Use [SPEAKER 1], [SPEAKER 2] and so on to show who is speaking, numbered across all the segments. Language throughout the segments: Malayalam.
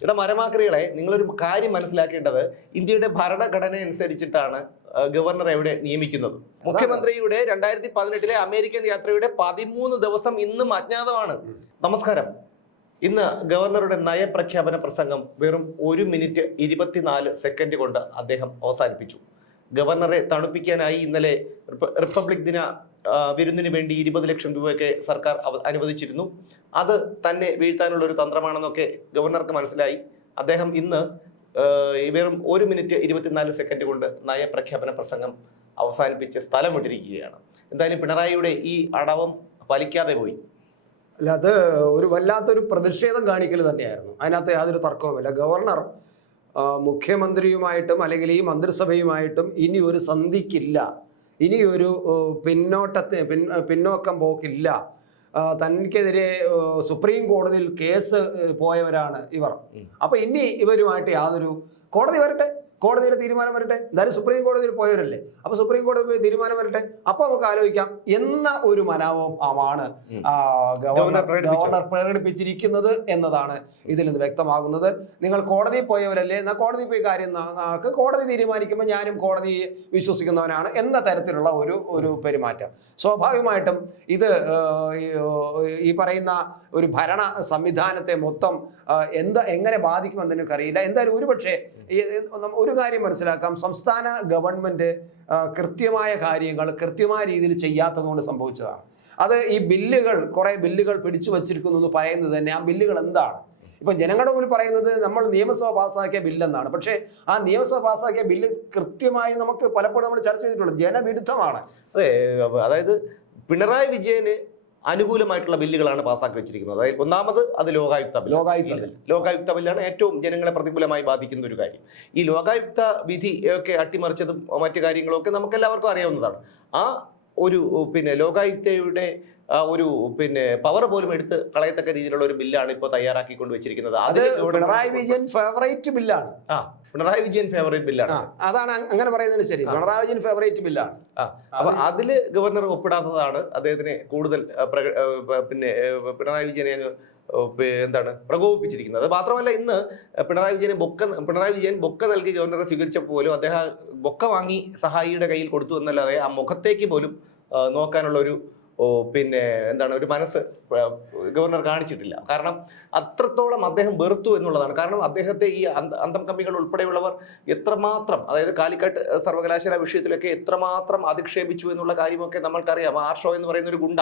[SPEAKER 1] ഇവിടെ മരമാക്രികളെ നിങ്ങളൊരു കാര്യം മനസ്സിലാക്കേണ്ടത് ഇന്ത്യയുടെ ഭരണഘടന അനുസരിച്ചിട്ടാണ് ഗവർണർ എവിടെ നിയമിക്കുന്നത്. മുഖ്യമന്ത്രിയുടെ രണ്ടായിരത്തി പതിനെട്ടിലെ അമേരിക്കൻ യാത്രയുടെ പതിമൂന്ന് ദിവസം ഇന്നും അജ്ഞാതമാണ്. നമസ്കാരം. ഇന്ന് ഗവർണറുടെ നയപ്രഖ്യാപന പ്രസംഗം വെറും ഒരു മിനിറ്റ് ഇരുപത്തിനാല് സെക്കൻഡ് കൊണ്ട് അദ്ദേഹം അവസാനിപ്പിച്ചു. ഗവർണറെ തണുപ്പിക്കാനായി ഇന്നലെ റിപ്പബ്ലിക് ദിന വിരുന്നിന് വേണ്ടി ഇരുപത് ലക്ഷം രൂപയൊക്കെ സർക്കാർ അനുവദിച്ചിരുന്നു. അത് തന്നെ വീഴ്ത്താനുള്ള ഒരു തന്ത്രമാണെന്നൊക്കെ ഗവർണർക്ക് മനസ്സിലായി. അദ്ദേഹം ഇന്ന് വെറും ഒരു മിനിറ്റ് ഇരുപത്തിനാല് സെക്കൻഡ് കൊണ്ട് നയപ്രഖ്യാപന പ്രസംഗം അവസാനിപ്പിച്ച് സ്ഥലം വിട്ടിരിക്കുകയാണ് എന്തായാലും പിണറായിയുടെ ഈ അടവം പലിക്കാതെ പോയി.
[SPEAKER 2] അല്ല അത് ഒരു വല്ലാത്തൊരു പ്രതിഷേധം കാണിക്കൽ തന്നെയായിരുന്നു. അതിനകത്ത് യാതൊരു തർക്കവുമില്ല. ഗവർണർ മുഖ്യമന്ത്രിയുമായിട്ടും അല്ലെങ്കിൽ ഈ മന്ത്രിസഭയുമായിട്ടും ഇനി ഒരു സന്ധിക്കില്ല. ഇനി ഒരു പിന്നോട്ടത്തെ പിൻ പിന്നോക്കം പോക്കില്ല. തനിക്കെതിരെ സുപ്രീം കോടതിയിൽ കേസ് പോയവരാണ് ഇവർ. അപ്പൊ ഇനി ഇവരുമായിട്ട് യാതൊരു കോടതി വരട്ടെ. കോടതിയുടെ തീരുമാനം വരട്ടെ. എന്തായാലും സുപ്രീം കോടതിയിൽ പോയവരല്ലേ. അപ്പൊ സുപ്രീം കോടതി പോയി തീരുമാനം വരട്ടെ. അപ്പൊ നമുക്ക് ആലോചിക്കാം എന്ന ഒരു മനോഭാവമാണ് ഗവർണർ
[SPEAKER 1] ഗവർണർ.
[SPEAKER 2] പ്രകടിപ്പിച്ചിരിക്കുന്നത് എന്നതാണ് ഇതിൽ നിന്ന് വ്യക്തമാകുന്നത്. നിങ്ങൾ കോടതിയിൽ പോയവരല്ലേ എന്നാൽ കോടതി പോയി കാര്യം കോടതി തീരുമാനിക്കുമ്പോൾ ഞാനും കോടതിയെ വിശ്വസിക്കുന്നവനാണ് എന്ന തരത്തിലുള്ള ഒരു ഒരു പെരുമാറ്റം. സ്വാഭാവികമായിട്ടും ഇത് ഈ, പറയുന്ന ഒരു ഭരണ സംവിധാനത്തെ മൊത്തം എന്ത് എങ്ങനെ ബാധിക്കുമെന്ന് എനിക്കറിയില്ല. എന്തായാലും ഒരുപക്ഷെ ഒരു കാര്യം മനസ്സിലാക്കാം. സംസ്ഥാന ഗവൺമെന്റ് കൃത്യമായ കാര്യങ്ങൾ കൃത്യമായ രീതിയിൽ ചെയ്യാത്തതുകൊണ്ട് സംഭവിച്ചതാണ്. അത് ഈ ബില്ലുകൾ കുറെ ബില്ലുകൾ പിടിച്ചു വച്ചിരിക്കുന്നു എന്ന് പറയുന്നത് തന്നെ ആ ബില്ലുകൾ എന്താണ്? ഇപ്പം ജനങ്ങളുടെ മുമ്പിൽ പറയുന്നത് നമ്മൾ നിയമസഭ പാസ്സാക്കിയ ബില്ലെന്നാണ്. പക്ഷേ ആ നിയമസഭ പാസ്സാക്കിയ ബില്ല് കൃത്യമായി നമുക്ക് പലപ്പോഴും നമ്മൾ ചർച്ച ചെയ്തിട്ടുണ്ട്. ജനവിരുദ്ധമാണ്.
[SPEAKER 1] അതെ അതായത് പിണറായി വിജയന് അനുകൂലമായിട്ടുള്ള ബില്ലുകളാണ് പാസ്സാക്കി വെച്ചിരിക്കുന്നത്. അതായത് ഒന്നാമത് അത് ലോകായുക്ത ബില്ല്.
[SPEAKER 2] ലോകായുക്ത
[SPEAKER 1] ബില്ല്. ലോകായുക്ത ബില്ലാണ് ഏറ്റവും ജനങ്ങളെ പ്രതികൂലമായി ബാധിക്കുന്ന ഒരു കാര്യം. ഈ ലോകായുക്ത വിധി ഒക്കെ അട്ടിമറിച്ചതും മറ്റു കാര്യങ്ങളൊക്കെ നമുക്ക് എല്ലാവർക്കും അറിയാവുന്നതാണ്. ആ ഒരു പിന്നെ ലോകായുക്തയുടെ ഒരു പിന്നെ പവർ പോലും എടുത്ത് കളയത്തക്ക രീതിയിലുള്ള ഒരു ബില്ലാണ് ഇപ്പോൾ തയ്യാറാക്കി വെച്ചിരിക്കുന്നത്.
[SPEAKER 2] അത് പിണറായി വിജയൻ ഫേവറേറ്റ് ബില്ലാണ്.
[SPEAKER 1] ആ പിണറായി വിജയൻ ഫേവറേറ്റ് ബില്ലാണ്.
[SPEAKER 2] അതാണ് അങ്ങനെ പറയുന്നതിന് ശരി. പിണറായി വിജയൻ ഫേവറേറ്റ് ബില്ലാണ്.
[SPEAKER 1] അപ്പൊ അതിൽ ഗവർണർ ഒപ്പിടാത്തതാണ് അദ്ദേഹത്തിന് കൂടുതൽ പിന്നെ പിണറായി വിജയനെ അങ്ങ് എന്താണ്? പ്രകോപിപ്പിച്ചിരിക്കുന്നത്. അത് മാത്രമല്ല ഇന്ന് പിണറായി വിജയന് ബൊക്ക പിണറായി വിജയൻ ബൊക്ക നൽകി ഗവർണറെ സ്വീകരിച്ചപ്പോൾ പോലും അദ്ദേഹം ബൊക്ക വാങ്ങി സഹായിയുടെ കയ്യിൽ കൊടുത്തു എന്നല്ലാതെ ആ മുഖത്തേക്ക് പോലും നോക്കാനുള്ള ഒരു പിന്നെ എന്താണ് ഒരു മനസ്സ് ഗവർണർ കാണിച്ചിട്ടില്ല. കാരണം അത്രത്തോളം അദ്ദേഹം വെറുത്തു എന്നുള്ളതാണ്. കാരണം അദ്ദേഹത്തെ ഈ അന്ത- അന്തം കമ്മികൾ ഉൾപ്പെടെയുള്ളവർ എത്രമാത്രം അതായത് കാലിക്കട്ട് സർവകലാശാല വിഷയത്തിലൊക്കെ എത്രമാത്രം അധിക്ഷേപിച്ചു എന്നുള്ള കാര്യമൊക്കെ നമ്മൾക്കറിയാം. ആർഷോ എന്ന് പറയുന്ന ഒരു ഗുണ്ട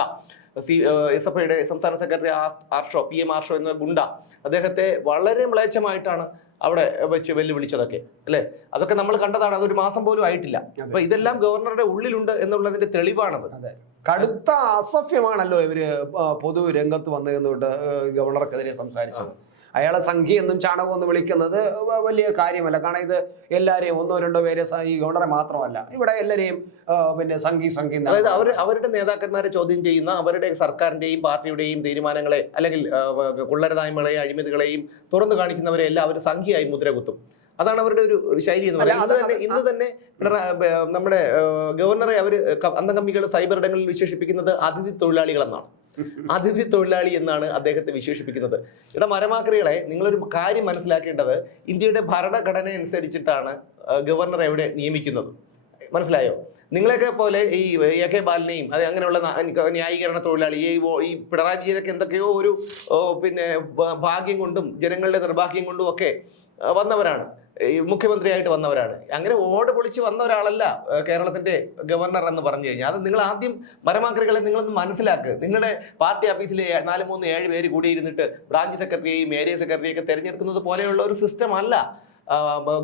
[SPEAKER 1] സി എസ് എഫ് ഐയുടെ സംസ്ഥാന secretary Arsho P M Arsho എന്ന ഗുണ്ട അദ്ദേഹത്തെ വളരെ മ്ലേച്ഛമായിട്ടാണ് അവിടെ വെച്ച് വെല്ലുവിളിച്ചതൊക്കെ അല്ലേ? അതൊക്കെ നമ്മൾ കണ്ടതാണ്. അതൊരു മാസം പോലും ആയിട്ടില്ല. അപ്പൊ ഇതെല്ലാം ഗവർണറുടെ ഉള്ളിലുണ്ട് എന്നുള്ളതിന്റെ തെളിവാണത്.
[SPEAKER 2] കടുത്ത അസഭ്യമാണല്ലോ ഇവർ പൊതു രംഗത്ത് വന്നു നിന്നുകൊണ്ട് ഗവർണർക്കെതിരെ സംസാരിച്ചത്. അയാളെ സംഖ്യ എന്നും ചാണകം എന്ന് വിളിക്കുന്നത് വലിയ കാര്യമല്ല. കാരണം ഇത് എല്ലാരെയും ഒന്നോ രണ്ടോ പേരെ ഈ ഗവർണറെ മാത്രമല്ല. ഇവിടെ എല്ലാരെയും പിന്നെ സംഘി സംഘി
[SPEAKER 1] അതായത് അവർ അവരുടെ നേതാക്കന്മാരെ ചോദ്യം ചെയ്യുന്ന അവരുടെ സർക്കാരിന്റെയും പാർട്ടിയുടെയും തീരുമാനങ്ങളെ അല്ലെങ്കിൽ കൊള്ളരുതായ്മകളെയും അഴിമതികളെയും തുറന്നു കാണിക്കുന്നവരെ എല്ലാം അവർ സംഖ്യയായി മുദ്ര കുത്തും അതാണ് അവരുടെ ഒരു ശൈലി എന്ന് പറയുന്നത്.
[SPEAKER 2] അത്
[SPEAKER 1] ഇന്ന് തന്നെ ഇന്ന് തന്നെ. നമ്മുടെ ഗവർണറെ അവർ അന്തം കമ്മികൾ സൈബർ ഇടങ്ങളിൽ വിശേഷിപ്പിക്കുന്നത് അതിഥി തൊഴിലാളികൾ എന്നാണ് അതിഥി തൊഴിലാളി എന്നാണ് അദ്ദേഹത്തെ വിശേഷിപ്പിക്കുന്നത്. ഇവിടെ മരമാക്രികളെ നിങ്ങളൊരു കാര്യം മനസ്സിലാക്കേണ്ടത് ഇന്ത്യയുടെ ഭരണഘടന അനുസരിച്ചിട്ടാണ് ഗവർണർ എവിടെ നിയമിക്കുന്നത്. മനസ്സിലായോ? നിങ്ങളെയൊക്കെ പോലെ ഈ എ കെ ബാലിനെയും അത് അങ്ങനെയുള്ള ന്യായീകരണ തൊഴിലാളി ഈ ഈ പിണറായി വിജയനൊക്കെ എന്തൊക്കെയോ ഒരു പിന്നെ ഭാഗ്യം കൊണ്ടും ജനങ്ങളുടെ നിർഭാഗ്യം കൊണ്ടും ഒക്കെ വന്നവരാണ്. മുഖ്യമന്ത്രിയായിട്ട് വന്നവരാണ്. അങ്ങനെ ഓട് പൊളിച്ച് വന്ന ഒരാളല്ല കേരളത്തിന്റെ ഗവർണർ എന്ന് പറഞ്ഞു കഴിഞ്ഞാൽ. അത് നിങ്ങൾ ആദ്യം മരമാക്രികളെ നിങ്ങളൊന്ന് മനസ്സിലാക്കുക നിങ്ങളുടെ പാർട്ടി ഓഫീസിലെ നാല് മൂന്ന് ഏഴ് പേര് കൂടിയിരുന്നിട്ട് ബ്രാഞ്ച് സെക്രട്ടറിയെയും ഏരിയ സെക്രട്ടറിയൊക്കെ തിരഞ്ഞെടുക്കുന്നത് പോലെയുള്ള ഒരു സിസ്റ്റം അല്ല.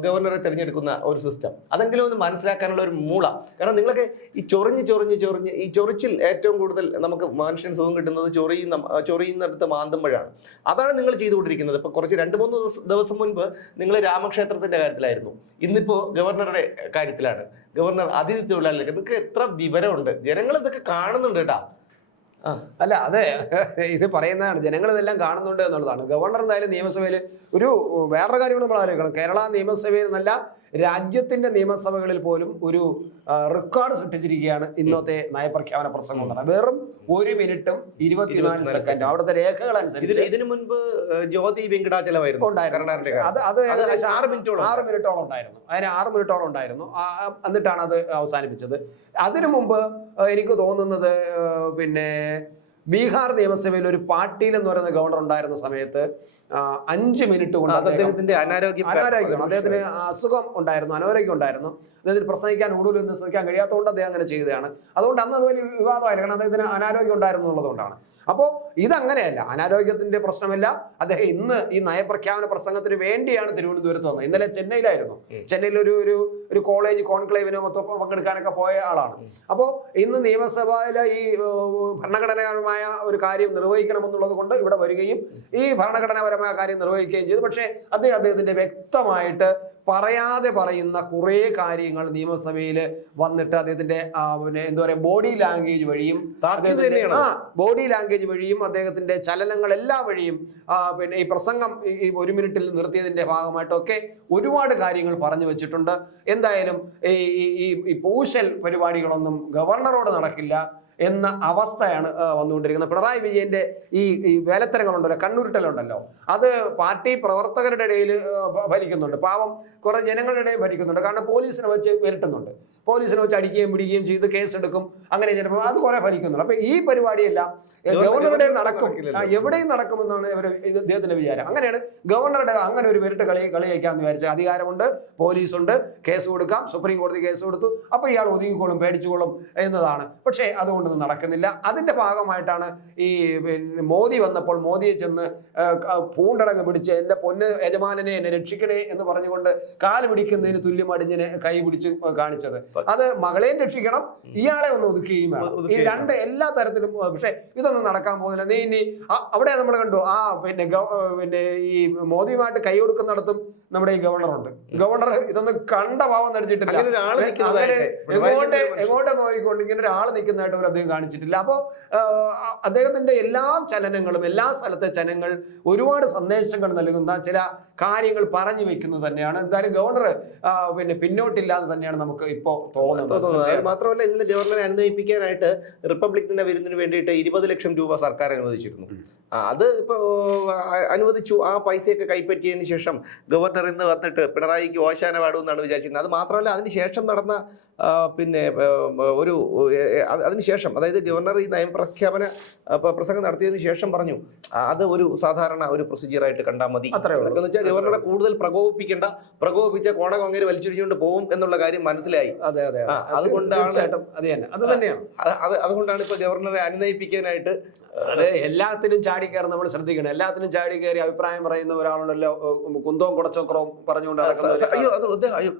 [SPEAKER 1] ഗവർണറെ തിരഞ്ഞെടുക്കുന്ന ഒരു സിസ്റ്റം അതെങ്കിലും ഒന്ന് മനസ്സിലാക്കാനുള്ള ഒരു മൂള. കാരണം നിങ്ങളൊക്കെ ഈ ചൊറിഞ്ഞ് ചൊറിഞ്ഞ് ചൊറിഞ്ഞ് ഈ ചൊറിച്ചിൽ ഏറ്റവും കൂടുതൽ നമുക്ക് മനുഷ്യൻ സുഖം കിട്ടുന്നത് ചൊറിയുന്ന ചൊറിയുന്നിടത്ത് മാന്തുമ്പോഴാണ്. അതാണ് നിങ്ങൾ ചെയ്തുകൊണ്ടിരിക്കുന്നത്. ഇപ്പൊ കുറച്ച് രണ്ട് മൂന്ന് ദിവസം മുൻപ് നിങ്ങൾ രാമക്ഷേത്രത്തിന്റെ കാര്യത്തിലായിരുന്നു. ഇന്നിപ്പോ ഗവർണറുടെ കാര്യത്തിലാണ്. ഗവർണർ അതിഥി തൊഴിലാളികൾക്ക് ഇതൊക്കെ എത്ര വിവരമുണ്ട്? ജനങ്ങൾ ഇതൊക്കെ കാണുന്നുണ്ട് കേട്ടാ.
[SPEAKER 2] അല്ല അതെ. ഇത് പറയുന്നതാണ്. ജനങ്ങൾ ഇതെല്ലാം കാണുന്നുണ്ട് എന്നുള്ളതാണ്. ഗവർണർ എന്തായാലും നിയമസഭയിൽ ഒരു വേറൊരു കാര്യം കൂടി നമ്മൾ ആലോചിക്കണം കേരള നിയമസഭയിൽ നിന്നല്ല രാജ്യത്തിന്റെ നിയമസഭകളിൽ പോലും ഒരു റെക്കോർഡ് സൃഷ്ടിച്ചിരിക്കുകയാണ് ഇന്നത്തെ നയപ്രഖ്യാപന പ്രസംഗം എന്ന് പറഞ്ഞാൽ. വെറും ഒരു മിനിറ്റും ഇരുപത്തിനാല്
[SPEAKER 1] 24
[SPEAKER 2] സെക്കൻഡ് അവിടുത്തെ രേഖകൾ അനുസരിച്ച്
[SPEAKER 1] ഇതിനു മുൻപ് ജ്യോതി വെങ്കടാചലമായിരുന്നു
[SPEAKER 2] അത് അത്
[SPEAKER 1] അത്
[SPEAKER 2] ഏകദേശം
[SPEAKER 1] ആറ് മിനിറ്റോളം
[SPEAKER 2] ആറ് മിനിറ്റോളം ഉണ്ടായിരുന്നു. അതിന് ആറ് മിനിറ്റോളം ഉണ്ടായിരുന്നു. എന്നിട്ടാണ് അത് അവസാനിപ്പിച്ചത്. അതിനു മുമ്പ് എനിക്ക് തോന്നുന്നത് പിന്നെ ബീഹാർ നിയമസഭയിൽ ഒരു പാട്ടീൽ എന്ന് പറയുന്ന ഗവർണർ ഉണ്ടായിരുന്ന സമയത്ത് അഞ്ച് മിനിറ്റ് കൊണ്ട്
[SPEAKER 1] അദ്ദേഹത്തിന്റെ അനാരോഗ്യം
[SPEAKER 2] അനാരോഗ്യമാണ് അദ്ദേഹത്തിന് അസുഖം ഉണ്ടായിരുന്നു അനാരോഗ്യം ഉണ്ടായിരുന്നു. അദ്ദേഹത്തിന് പ്രസംഗിക്കാൻ കൂടുതൽ നിന്ന് ശ്രമിക്കാൻ കഴിയാത്തതുകൊണ്ട് അദ്ദേഹം അങ്ങനെ ചെയ്തതാണ് അതുകൊണ്ട് അന്ന് അത് വലിയ വിവാദമായില്ല കാരണം അദ്ദേഹത്തിന് അനാരോഗ്യം ഉണ്ടായിരുന്നു എന്നുള്ളതുകൊണ്ടാണ്. അപ്പോൾ ഇതങ്ങനെയല്ല അനാരോഗ്യത്തിന്റെ പ്രശ്നമല്ല. അദ്ദേഹം ഇന്ന് ഈ നയപ്രഖ്യാപന പ്രസംഗത്തിന് വേണ്ടിയാണ് തിരുവനന്തപുരത്ത് വന്നത്. ഇന്നലെ ചെന്നൈയിലായിരുന്നു. ചെന്നൈയിൽ ഒരു ഒരു ഒരു കോളേജ് കോൺക്ലേവിനോ മൊത്തം പങ്കെടുക്കാനൊക്കെ പോയ ആളാണ്. അപ്പോൾ ഇന്ന് നിയമസഭയിലെ ഈ ഭരണഘടനാപരമായ ഒരു കാര്യം നിർവഹിക്കണമെന്നുള്ളത് കൊണ്ട് ഇവിടെ വരികയും ഈ ഭരണഘടനാപരമായ കാര്യം നിർവഹിക്കുകയും ചെയ്തു. പക്ഷേ അദ്ദേഹം അദ്ദേഹത്തിന്റെ വ്യക്തമായിട്ട് പറയാതെ പറയുന്ന കുറേ കാര്യങ്ങൾ നിയമസഭയിൽ വന്നിട്ട് അദ്ദേഹത്തിന്റെ ആ, പിന്നെ എന്താ പറയുക ബോഡി ലാംഗ്വേജ് വഴിയും ആ ബോഡി ലാംഗ്വേജ് വഴിയും അദ്ദേഹത്തിന്റെ ചലനങ്ങൾ എല്ലാ വഴിയും പിന്നെ ഈ പ്രസംഗം ഈ- ഒരു മിനിറ്റിൽ നിർത്തിയതിന്റെ ഭാഗമായിട്ടൊക്കെ ഒരുപാട് കാര്യങ്ങൾ പറഞ്ഞു വെച്ചിട്ടുണ്ട്. എന്തായാലും ഈ ഈ പൂശൽ പരിപാടികളൊന്നും ഗവർണറോട് നടക്കില്ല. എന്ന അവസ്ഥയാണ് വന്നുകൊണ്ടിരിക്കുന്നത്. പിണറായി വിജയന്റെ ഈ ഈ വേലത്തരങ്ങളുണ്ടല്ലോ കണ്ണുരുട്ടലുണ്ടല്ലോ. അത് പാർട്ടി പ്രവർത്തകരുടെ ഇടയിൽ ഭരിക്കുന്നുണ്ട്. പാവം കുറെ ജനങ്ങളുടെ ഇടയിൽ ഭരിക്കുന്നുണ്ട്. കാരണം പോലീസിനെ വെച്ച് വിരട്ടുന്നുണ്ട്. പോലീസിനെ വെച്ച് അടിക്കുകയും പിടിക്കുകയും ചെയ്ത് കേസെടുക്കും. അങ്ങനെ ചിലപ്പോൾ അത് കുറെ ഫലിക്കുന്നുണ്ട്. അപ്പൊ ഈ പരിപാടിയെല്ലാം ഗവർണറുടെ നടക്കും. എവിടെയും നടക്കുമെന്നാണ് ഇവർ ഇദ്ദേഹത്തിന്റെ വിചാരം. അങ്ങനെയാണ് ഗവർണറുടെ അങ്ങനെ ഒരു വിരട്ട് കളി കളിയേക്കാന്ന് വിചാരിച്ച അധികാരമുണ്ട് പോലീസുണ്ട് കേസ് കൊടുക്കാം സുപ്രീം കോടതി കേസ് കൊടുത്തു. അപ്പൊ ഇയാൾ ഒതുങ്ങിക്കോളും പേടിച്ചുകൊള്ളും എന്നതാണ്. പക്ഷേ അതുകൊണ്ടൊന്നും നടക്കുന്നില്ല. അതിന്റെ ഭാഗമായിട്ടാണ് ഈ പിന്നെ മോദി വന്നപ്പോൾ മോദിയെ ചെന്ന് പൂണ്ടടങ്ങ് പിടിച്ച് എന്റെ പൊന്ന് യജമാനനെ എന്നെ രക്ഷിക്കണേ എന്ന് പറഞ്ഞുകൊണ്ട് കാൽ പിടിക്കുന്നതിന് തുല്യം അടിഞ്ഞിനെ കൈ പിടിച്ച് കാണിച്ചത്. അത് മകളെയും രക്ഷിക്കണം ഇയാളെ ഒന്ന് ഒതുക്കുകയും വേണം. ഈ രണ്ട് എല്ലാ തരത്തിലും പക്ഷെ ഇതൊന്നും നടക്കാൻ പോകുന്നില്ല. നീ ഇനി അവിടെ നമ്മൾ കണ്ടു ആ പിന്നെ പിന്നെ ഈ മോദിയുമായിട്ട് കൈ കൊടുക്കുന്നിടത്തും നമ്മുടെ ഈ ഗവർണറുണ്ട്. ഗവർണർ ഇതൊന്നും കണ്ട ഭാവം നടിച്ചിട്ടില്ല. എങ്ങോട്ട് എങ്ങോട്ട് നോക്കിക്കൊണ്ട് ഇങ്ങനെ ഒരാൾ നിൽക്കുന്നതായിട്ട് ഒരു അദ്ദേഹം കാണിച്ചിട്ടില്ല. അപ്പോൾ അദ്ദേഹത്തിന്റെ എല്ലാ ചലനങ്ങളും എല്ലാ സ്ഥലത്തെ ജനങ്ങൾ ഒരുപാട് സന്ദേശങ്ങൾ നൽകുന്ന ചില കാര്യങ്ങൾ പറഞ്ഞു വെക്കുന്നത് തന്നെയാണ്. എന്തായാലും ഗവർണർ പിന്നെ പിന്നോട്ടില്ലാതെ തന്നെയാണ് നമുക്ക് ഇപ്പോ
[SPEAKER 1] തോന്നുന്നത്. അത് മാത്രമല്ല ഇന്നലെ ഗവർണറെ അനുനയിപ്പിക്കാനായിട്ട് റിപ്പബ്ലിക് ദിന വിരുന്നിന് വേണ്ടിയിട്ട് ഇരുപത് ലക്ഷം രൂപ സർക്കാർ അനുവദിച്ചിരുന്നു. അത് ഇപ്പോൾ അനുവദിച്ചു. ആ പൈസയൊക്കെ കൈപ്പറ്റിയതിന് ശേഷം ഗവർണർ ഇന്ന് വന്നിട്ട് പിണറായിക്ക് ഓശാന പാടുമെന്നാണ് വിചാരിച്ചിരുന്നത്. അത് മാത്രമല്ല അതിന് ശേഷം നടന്ന പിന്നെ ഒരു അതിന് ശേഷം അതിനുശേഷം അതായത് ഗവർണർ ഈ നയപ്രഖ്യാപന പ്രസംഗം നടത്തിയതിനു ശേഷം പറഞ്ഞു അത് ഒരു സാധാരണ ഒരു പ്രൊസീജിയറായിട്ട് കണ്ടാൽ മതി. എന്ന് വെച്ചാൽ ഗവർണറെ കൂടുതൽ പ്രകോപിപ്പിക്കേണ്ട. പ്രകോപിപ്പിച്ച കോടകം അങ്ങനെ വലിച്ചൊരിഞ്ഞുകൊണ്ട് പോകും എന്നുള്ള കാര്യം മനസ്സിലായി.
[SPEAKER 2] അതെ അതെ
[SPEAKER 1] അതുകൊണ്ടാണ്
[SPEAKER 2] അത് തന്നെ. അത് തന്നെയാണ്.
[SPEAKER 1] അത് അത് അതുകൊണ്ടാണ് ഇപ്പൊ ഗവർണറെ അനുനയിപ്പിക്കാനായിട്ട്
[SPEAKER 2] അതെ എല്ലാത്തിനും ചാടി കയറി നമ്മൾ ശ്രദ്ധിക്കണം. എല്ലാത്തിനും ചാടി കയറി അഭിപ്രായം പറയുന്ന ഒരാളുണ്ടല്ലോ കുന്തവും കുടച്ചോക്രവും പറഞ്ഞുകൊണ്ട്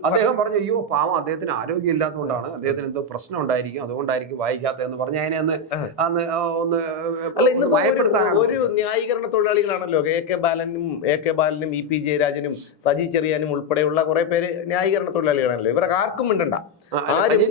[SPEAKER 1] അദ്ദേഹം-
[SPEAKER 2] പറഞ്ഞു അയ്യോ പാവം അദ്ദേഹത്തിന് ആരോഗ്യം ഇല്ലാത്തതുകൊണ്ടാണ് അദ്ദേഹത്തിന് എന്തോ പ്രശ്നം ഉണ്ടായിരിക്കും അതുകൊണ്ടായിരിക്കും വായിക്കാത്തതെന്ന് പറഞ്ഞ അതിനെ ഒന്ന് അന്ന് ഒന്ന്
[SPEAKER 1] അല്ല ഇന്ന്
[SPEAKER 2] ഭയപ്പെടുത്താൻ
[SPEAKER 1] ഒരു ന്യായീകരണ തൊഴിലാളികളാണല്ലോ എ കെ. ബാലനും എ. കെ. ബാലനും ഇ. പി. ജയരാജനും സജി ചെറിയാനും ഉൾപ്പെടെയുള്ള കുറെ പേര് ന്യായീകരണ തൊഴിലാളികളാണല്ലോ. ഇവരൊക്കെ ആർക്കും മിണ്ടണ്ട.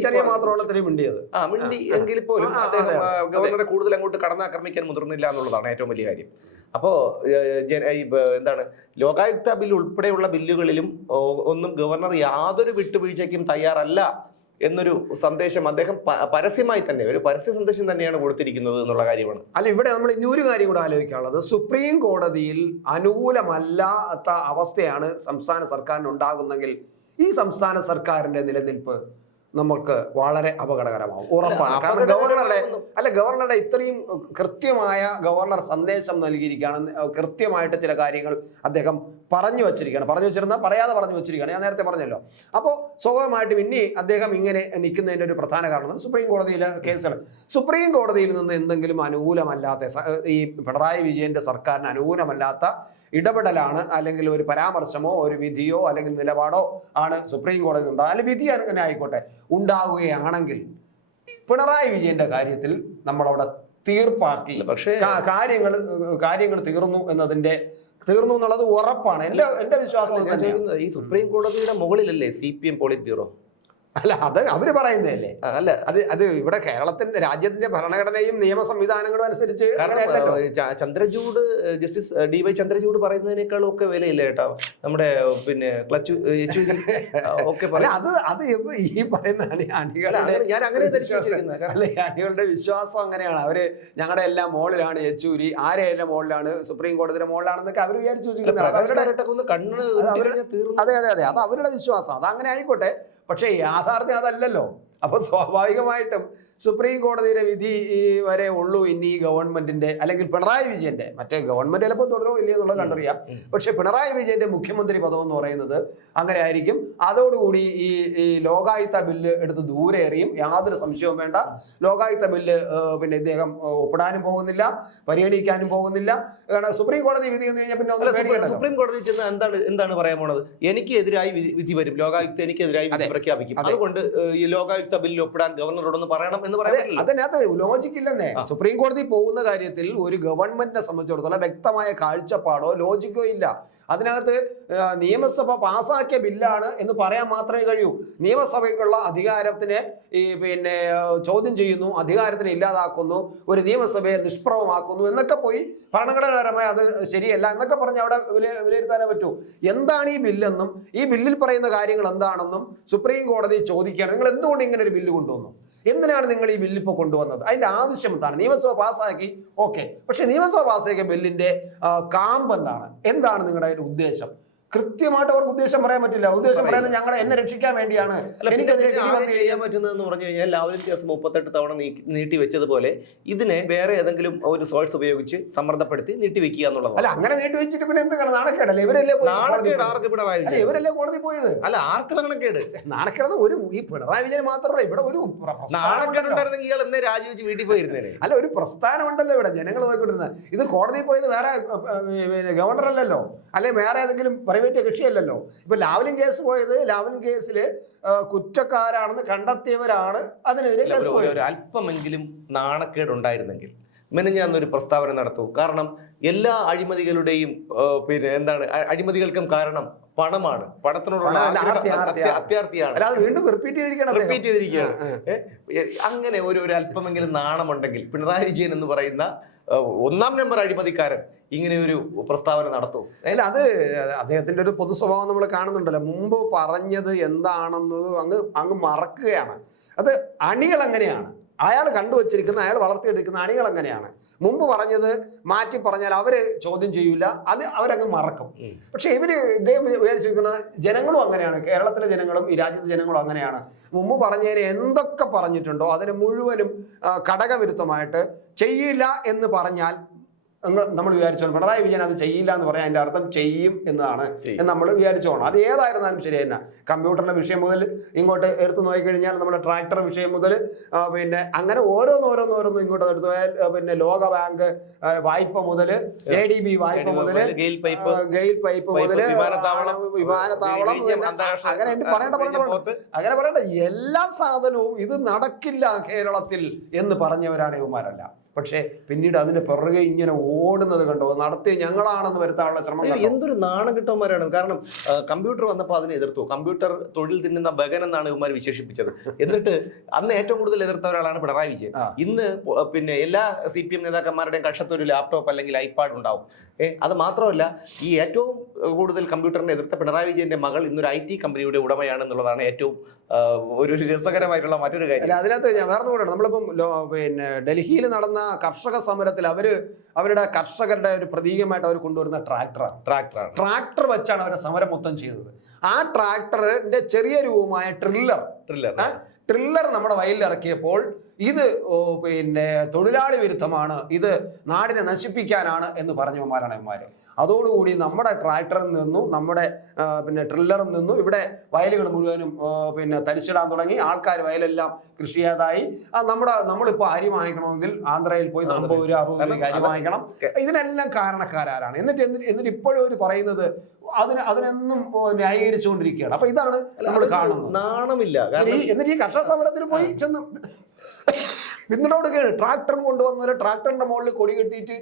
[SPEAKER 2] ചെറിയ മാത്രമാണ് മിണ്ടിയത്.
[SPEAKER 1] ആ മിണ്ടി എങ്കിൽ പോലും അദ്ദേഹം. ഗവർണറെ കൂടുതൽ അങ്ങോട്ട് കടന്നാക്രമിക്കാൻ മുതിർന്നില്ല എന്നുള്ളതാണ് ഏറ്റവും വലിയ കാര്യം. അപ്പോ ഏഹ്, ജന- ഈ ബ- എന്താണ് ലോകായുക്ത ബിൽ ഉൾപ്പെടെയുള്ള ബില്ലുകളിലും ഒന്നും ഗവർണർ യാതൊരു വിട്ടുവീഴ്ചയ്ക്കും തയ്യാറല്ല എന്നൊരു സന്ദേശം അദ്ദേഹം പരസ്യമായി തന്നെ ഒരു പരസ്യ സന്ദേശം തന്നെയാണ് കൊടുത്തിരിക്കുന്നത് എന്നുള്ള കാര്യമാണ്.
[SPEAKER 2] അല്ല ഇവിടെ നമ്മൾ ഇനി ഒരു കാര്യം കൂടെ ആലോചിക്കാനുള്ളത്. സുപ്രീം കോടതിയിൽ അനുകൂലമല്ലാത്ത അവസ്ഥയാണ് സംസ്ഥാന സർക്കാരിന് ഉണ്ടാകുന്നെങ്കിൽ ഈ സംസ്ഥാന സർക്കാരിന്റെ നിലനിൽപ്പ് നമുക്ക് വളരെ അപകടകരമാവും. ഉറപ്പാണ്. കാരണം ഗവർണറുടെ അല്ല ഗവർണറുടെ ഇത്രയും കൃത്യമായ ഗവർണർ സന്ദേശം നൽകിയിരിക്കുകയാണ്. കൃത്യമായിട്ട് ചില കാര്യങ്ങൾ അദ്ദേഹം പറഞ്ഞു വച്ചിരിക്കുകയാണ്. പറഞ്ഞു വെച്ചിരുന്ന പറയാതെ പറഞ്ഞു വെച്ചിരിക്കുകയാണ്. ഞാൻ നേരത്തെ പറഞ്ഞല്ലോ. അപ്പോൾ സ്വാഭാവികമായിട്ടും ഇനി അദ്ദേഹം ഇങ്ങനെ നിൽക്കുന്നതിന്റെ ഒരു പ്രധാന കാരണം സുപ്രീം കോടതിയിലെ കേസുകൾ. സുപ്രീം കോടതിയിൽ നിന്ന് എന്തെങ്കിലും അനുകൂലമല്ലാത്ത ഈ പിണറായി വിജയന്റെ സർക്കാരിന് അനുകൂലമല്ലാത്ത ഇടപെടലാണ് അല്ലെങ്കിൽ ഒരു പരാമർശമോ ഒരു വിധിയോ അല്ലെങ്കിൽ നിലപാടോ ആണ് സുപ്രീം കോടതി ഉണ്ടാകുക അല്ലെങ്കിൽ വിധി അങ്ങനെ ആയിക്കോട്ടെ ഉണ്ടാകുകയാണെങ്കിൽ പിണറായി വിജയന്റെ കാര്യത്തിൽ നമ്മളവിടെ തീർപ്പാക്കി.
[SPEAKER 1] പക്ഷേ
[SPEAKER 2] കാര്യങ്ങൾ കാര്യങ്ങൾ തീർന്നു എന്നതിന്റെ തീർന്നു എന്നുള്ളത് ഉറപ്പാണ്. എന്റെ എന്റെ വിശ്വാസം
[SPEAKER 1] ഈ സുപ്രീം കോടതിയുടെ മുകളിലല്ലേ C P M polit bureau
[SPEAKER 2] അല്ല അത് അവർ പറയുന്നതല്ലേ?
[SPEAKER 1] അല്ല
[SPEAKER 2] അത് അത് ഇവിടെ കേരളത്തിന്റെ രാജ്യത്തിന്റെ ഭരണഘടനയും നിയമ സംവിധാനങ്ങളും അനുസരിച്ച്
[SPEAKER 1] കാരണം
[SPEAKER 2] അങ്ങനെയല്ലല്ലോ.
[SPEAKER 1] ആ, ച- Chandrachud justice D Y Chandrachud പറയുന്നതിനേക്കാളും ഒക്കെ വിലയില്ല കേട്ടോ? നമ്മുടെ പിന്നെ ക്ലച്ച് ഒക്കെ
[SPEAKER 2] അത് അത് ഈ പറയുന്ന അണി-
[SPEAKER 1] അല്ല,
[SPEAKER 2] അണികളുടെ
[SPEAKER 1] അങ്ങനെ- ഞാൻ അങ്ങനെ
[SPEAKER 2] അല്ല അണികളുടെ വിശ്വാസം അങ്ങനെയാണ്. അവർ ഞങ്ങളുടെ എല്ലാം മുകളിലാണ് യെച്ചൂരി. ആരെ എല്ലാം മുകളിലാണ് സുപ്രീം കോടതിയുടെ മുകളിലാണെന്നൊക്കെ അവർ വിചാരിച്ചു വെച്ചിരിക്കുന്നത്. അതെ അതെ അതെ അത് അവരുടെ വിശ്വാസം. അത് അങ്ങനെ ആയിക്കോട്ടെ. പക്ഷേ യാഥാർത്ഥ്യം അതല്ലല്ലോ. അപ്പൊ സ്വാഭാവികമായിട്ടും സുപ്രീം കോടതിയുടെ വിധി വരെ ഉള്ളൂ ഇനി ഈ ഗവൺമെന്റിന്റെ അല്ലെങ്കിൽ പിണറായി വിജയന്റെ. മറ്റേ ഗവൺമെന്റ് ചിലപ്പോൾ തുടരോ ഇല്ലയോ എന്നുള്ളത് കണ്ടറിയാം. പക്ഷെ പിണറായി വിജയന്റെ മുഖ്യമന്ത്രി പദം എന്ന് പറയുന്നത് അങ്ങനെ ആയിരിക്കും. അതോടുകൂടി ഈ ഈ ലോകായുക്ത ബില്ല് എടുത്ത് ദൂരെ എറിയും. യാതൊരു സംശയവും വേണ്ട. ലോകായുക്ത ബില്ല് പിന്നെ ഇദ്ദേഹം ഒപ്പിടാനും പോകുന്നില്ല. പരിഗണിക്കാനും പോകുന്നില്ല. സുപ്രീം കോടതി വിധി എന്ന് കഴിഞ്ഞാൽ പിന്നെ
[SPEAKER 1] സുപ്രീം- കോടതി ചെന്ന് എന്താണ് എന്താണ് പറയാൻ പോണത്? എനിക്ക് എതിരായി വിധി- വരും. ലോകായുക്ത എനിക്കെതിരായി പ്രഖ്യാപിക്കും. അതുകൊണ്ട് ഈ ലോകായുക്ത ബില്ല് ഒപ്പിടാൻ ഗവർണറോടൊന്ന് പറയണം എന്ന് പറയാൻ
[SPEAKER 2] അതിനകത്ത് ലോജിക് ഇല്ലെന്നേ. സുപ്രീം കോടതി പോകുന്ന കാര്യത്തിൽ ഒരു ഗവൺമെന്റിനെ സംബന്ധിച്ചിടത്തോളം വ്യക്തമായ കാഴ്ചപ്പാടോ ലോജിക്കോ ഇല്ല. അതിനകത്ത് നിയമസഭ പാസാക്കിയ ബില്ലാണ് എന്ന് പറയാൻ മാത്രമേ കഴിയൂ. നിയമസഭയ്ക്കുള്ള അധികാരത്തിനെ ഈ പിന്നെ ചോദ്യം ചെയ്യുന്നു അധികാരത്തിനെ ഇല്ലാതാക്കുന്നു ഒരു നിയമസഭയെ നിഷ്പ്രഭമാക്കുന്നു എന്നൊക്കെ പോയി ഭരണഘടനാപരമായി അത് ശരിയല്ല എന്നൊക്കെ പറഞ്ഞ് അവിടെ വില വിലയിരുത്താനേ പറ്റൂ. എന്താണ് ഈ ബില്ലെന്നും ഈ ബില്ലിൽ പറയുന്ന കാര്യങ്ങൾ എന്താണെന്നും സുപ്രീം കോടതി ചോദിക്കുകയാണ്. നിങ്ങൾ എന്തുകൊണ്ട് ഇങ്ങനെ ഒരു ബില്ല് കൊണ്ടുവന്നു? എന്തിനാണ് നിങ്ങൾ ഈ ബില്ല് ഇപ്പോൾ കൊണ്ടുവന്നത്? അതിന്റെ ആവശ്യം എന്താണ്? നിയമസഭ പാസ്സാക്കി ഓക്കെ പക്ഷെ നിയമസഭ പാസ്സാക്കിയ ബില്ലിന്റെ കാമ്പ് എന്താണ്? എന്താണ് നിങ്ങളുടെ ഉദ്ദേശം? കൃത്യമായിട്ട് അവർക്ക് ഉദ്ദേശം പറയാൻ പറ്റില്ല. ഉദ്ദേശം. പറയുന്നത് ഞങ്ങളെ എന്നെ രക്ഷിക്കാൻ വേണ്ടിയാണ്.
[SPEAKER 1] ചെയ്യാൻ പറ്റുന്നതെന്ന് പറഞ്ഞു കഴിഞ്ഞാൽ ലാവലിൻ കേസ് മുപ്പത്തെട്ട് തവണ നീട്ടി വെച്ചതുപോലെ ഇതിനെ വേറെ ഏതെങ്കിലും ഒരു സോഴ്സ് ഉപയോഗിച്ച് സമ്മർദ്ദപ്പെടുത്തി നീട്ടി വെക്കുക
[SPEAKER 2] എന്നുള്ളത്
[SPEAKER 1] അല്ല
[SPEAKER 2] അങ്ങനെ നീട്ടി വെച്ചിട്ട് പിന്നെ എന്ത് കാണാം? നാണക്കേടല്ലേ? ഇവരല്ലേ
[SPEAKER 1] നാണക്കേട് ആർക്ക് പിണറായി?
[SPEAKER 2] ഇവരല്ലേ കോടതി പോയത്?
[SPEAKER 1] അല്ല ആർക്ക് നാണക്കേട്?
[SPEAKER 2] നാണക്കേടെന്ന് ഒരു ഈ പിണറായി വിജയൻ മാത്രമല്ല ഇവിടെ ഒരു
[SPEAKER 1] നാണക്കേട്. ഉണ്ടായിരുന്നെങ്കിൽ ഇയാൾ എന്നെ രാജിവെച്ച് വീട്ടിൽ പോയിരുന്നേ
[SPEAKER 2] അല്ല ഒരു പ്രസ്ഥാനം ഉണ്ടല്ലോ ഇവിടെ ജനങ്ങൾ നോക്കിക്കൊണ്ടിരുന്നത്. ഇത് കോടതി പോയത് വേറെ ഗവർണർ അല്ലല്ലോ അല്ലെ വേറെ ഏതെങ്കിലും പ്രൈവറ്റ് കക്ഷിയല്ലല്ലോ. ഇപ്പൊ ലാവലിൻ കേസ് പോയത് ലാവലിൻ കേസിൽ കുറ്റക്കാരാണെന്ന് കണ്ടെത്തിയവരാണ് അതിനെതിരെ കേസ് പോയത്.
[SPEAKER 1] അല്പമെങ്കിലും നാണക്കേട് ഉണ്ടായിരുന്നെങ്കിൽ പിന്നെ ഞാൻ ഒരു പ്രസ്താവന നടത്തൂ. കാരണം എല്ലാ അഴിമതികളുടെയും പിന്നെ എന്താണ് അഴിമതികൾക്കും കാരണം പണമാണ്. പണത്തിനോടുള്ള
[SPEAKER 2] അത്യാർത്ഥിയാണ് റിപ്പീറ്റ്
[SPEAKER 1] ചെയ്തിരിക്കുകയാണ് അങ്ങനെ ഒരു ഒരു അല്പമെങ്കിലും നാണമുണ്ടെങ്കിൽ പിണറായി വിജയൻ എന്ന് പറയുന്ന ഒന്നാം നമ്പർ അഴിമതിക്കാരൻ ഇങ്ങനെ ഒരു പ്രസ്താവന നടത്തും.
[SPEAKER 2] അല്ല അത് അദ്ദേഹത്തിന്റെ ഒരു പൊതു സ്വഭാവം നമ്മൾ കാണുന്നുണ്ടല്ലോ. മുമ്പ് പറഞ്ഞത് എന്താണെന്നത് അങ്ങ് അങ്ങ് മറക്കുകയാണ്. അത് അണികൾ അങ്ങനെയാണ്. അയാൾ കണ്ടുവച്ചിരിക്കുന്ന അയാൾ വളർത്തിയെടുക്കുന്ന അണികൾ അങ്ങനെയാണ് മുമ്പ് പറഞ്ഞത് മാറ്റി പറഞ്ഞാൽ അവർ ചോദ്യം ചെയ്യൂല അത് അവരങ്ങ് മറക്കും. പക്ഷെ ഇവർ ഇദ്ദേഹം വിചാരിച്ചിരിക്കുന്നത് ജനങ്ങളും അങ്ങനെയാണ് കേരളത്തിലെ ജനങ്ങളും ഈ രാജ്യത്തെ ജനങ്ങളും അങ്ങനെയാണ്. മുമ്പ് പറഞ്ഞതിന് എന്തൊക്കെ പറഞ്ഞിട്ടുണ്ടോ അതിന് മുഴുവനും ഘടകവിരുദ്ധമായിട്ട് ചെയ്യില്ല എന്ന് പറഞ്ഞാൽ നമ്മൾ വിചാരിച്ചോണം. പിണറായി വിജയൻ അത് ചെയ്യില്ല എന്ന് പറയാൻ അതിന്റെ അർത്ഥം ചെയ്യും എന്നതാണ് എന്ന് നമ്മൾ വിചാരിച്ചോണം. അത് ഏതായിരുന്നാലും ശരി തന്നെ. കമ്പ്യൂട്ടറിന്റെ വിഷയം മുതൽ ഇങ്ങോട്ട് എടുത്തു നോക്കിക്കഴിഞ്ഞാൽ നമ്മുടെ ട്രാക്ടർ വിഷയം മുതൽ പിന്നെ അങ്ങനെ ഓരോന്ന് ഓരോന്ന് ഓരോന്ന് ഇങ്ങോട്ട് എടുത്തു പോയാൽ പിന്നെ ലോക ബാങ്ക് വായ്പ മുതൽ എ ഡി ബി വായ്പ മുതൽ
[SPEAKER 1] ഗെയിൽ പൈപ്പ്.
[SPEAKER 2] ഗെയിൽ പൈപ്പ് മുതൽ
[SPEAKER 1] വിമാനത്താവളം,
[SPEAKER 2] വിമാനത്താവളം അങ്ങനെ പറയേണ്ട. അങ്ങനെ പറയണ്ട എല്ലാ സാധനവും ഇത് നടക്കില്ല കേരളത്തിൽ എന്ന് പറഞ്ഞവരാണ് ഇവന്മാരല്ല. പക്ഷേ പിന്നീട് അതിന് പുറകെ ഇങ്ങനെ ഓടുന്നത് കണ്ടോ? നടത്തിയ ഞങ്ങളാണെന്ന് വരുത്താനുള്ള ശ്രമം
[SPEAKER 1] എന്തൊരു
[SPEAKER 2] നാണം
[SPEAKER 1] എന്തൊരു നാണകിട്ടന്മാരാണ് കാരണം കമ്പ്യൂട്ടർ വന്നപ്പോൾ അതിനെ എതിർത്തു. കമ്പ്യൂട്ടർ തൊഴിൽ തിന്നുന്ന ബഗൻ എന്നാണ് ഇവന്മാർ വിശേഷിപ്പിച്ചത്. എന്നിട്ട് അന്ന് ഏറ്റവും കൂടുതൽ എതിർത്ത ഒരാളാണ് പിണറായി വിജയൻ. ഇന്ന് പിന്നെ എല്ലാ സി പി എം നേതാക്കന്മാരുടെയും കക്ഷത്തൊരു ലാപ്ടോപ്പ് അല്ലെങ്കിൽ ഐപാഡ് ഉണ്ടാവും. അത് മാത്രമല്ല ഈ ഏറ്റവും കൂടുതൽ കമ്പ്യൂട്ടറിനെ എതിർത്ത പിണറായി വിജയന്റെ മകൾ ഇന്നൊരു ഐ ടി കമ്പനിയുടെ ഉടമയാണെന്നുള്ളതാണ് ഏറ്റവും ഒരു രസകരമായിട്ടുള്ള മറ്റൊരു കാര്യം.
[SPEAKER 2] അതിനകത്ത് ഞാൻ വേറെ കൂടെ നമ്മളിപ്പം പിന്നെ ഡൽഹിയിൽ നടന്ന കർഷക സമരത്തിൽ അവർ അവരുടെ കർഷകരുടെ ഒരു പ്രതീകമായിട്ട് അവർ കൊണ്ടുവരുന്ന ട്രാക്ടറാണ്.
[SPEAKER 1] ട്രാക്ടറാണ്.
[SPEAKER 2] ട്രാക്ടർ വെച്ചാണ് അവരുടെ സമരം മൊത്തം ചെയ്തത്. ആ ട്രാക്ടറിന്റെ ചെറിയ രൂപമായ ട്രില്ലർ.
[SPEAKER 1] ട്രില്ലർ
[SPEAKER 2] ആ, ട്രില്ലർ നമ്മുടെ വയലിൽ ഇറക്കിയപ്പോൾ ഇത് പിന്നെ തൊഴിലാളി വിരുദ്ധമാണ് ഇത് നാടിനെ നശിപ്പിക്കാനാണ് എന്ന് പറഞ്ഞവന്മാരാണ് ഇവന്മാര്. അതോടുകൂടി നമ്മുടെ ട്രാക്ടറിൽ നിന്നും നമ്മുടെ പിന്നെ ട്രില്ലറിൽ നിന്നും ഇവിടെ വയലുകൾ മുഴുവനും പിന്നെ തരിച്ചിടാൻ തുടങ്ങി. ആൾക്കാർ വയലെല്ലാം കൃഷി ചെയ്യാതായി നമ്മുടെ നമ്മളിപ്പോൾ അരി വാങ്ങിക്കണമെങ്കിൽ ആന്ധ്രയിൽ പോയി. അമ്പത് രൂപ അറുപത് അരി വാങ്ങിക്കണം. ഇതിനെല്ലാം കാരണക്കാരാണ്. എന്നിട്ട് എന്നിട്ട് ഇപ്പോഴും അവർ പറയുന്നത് അതിന് അതിനെന്നും ന്യായീകരിച്ചുകൊണ്ടിരിക്കുകയാണ്. അപ്പൊ ഇതാണ് നമ്മൾ കാണുന്നത്.
[SPEAKER 1] നാണമില്ല.
[SPEAKER 2] എന്നിട്ട് ഈ കർഷക സമരത്തിന് പോയി ചെന്ന് പിന്തുണ ട്രാക്ടർ കൊണ്ടുവന്നവര് ട്രാക്ടറിന്റെ മുകളിൽ കൊടി കെട്ടിയിട്ട്